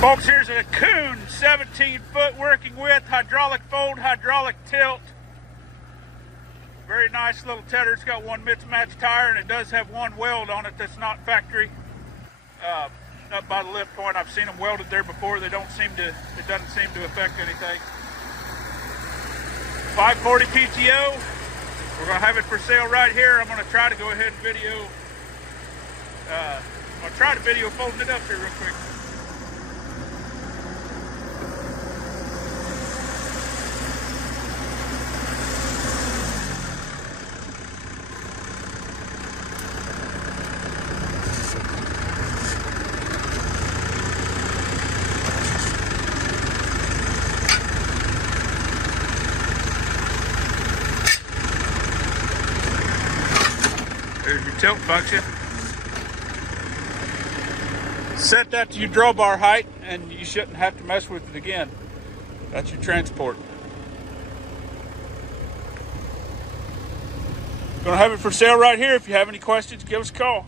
Folks, here's a KUHN 17-foot working width, hydraulic fold, hydraulic tilt. Very nice little tedder. It's got one mismatched tire, and it does have one weld on it that's not factory. Up by the lift point, I've seen them welded there before. It doesn't seem to affect anything. 540 PTO. We're gonna have it for sale right here. I'm gonna try to go ahead and video. I'm gonna try to video folding it up here real quick. There's your tilt function. Set that to your drawbar height and you shouldn't have to mess with it again. That's your transport. Gonna have it for sale right here. If you have any questions, give us a call.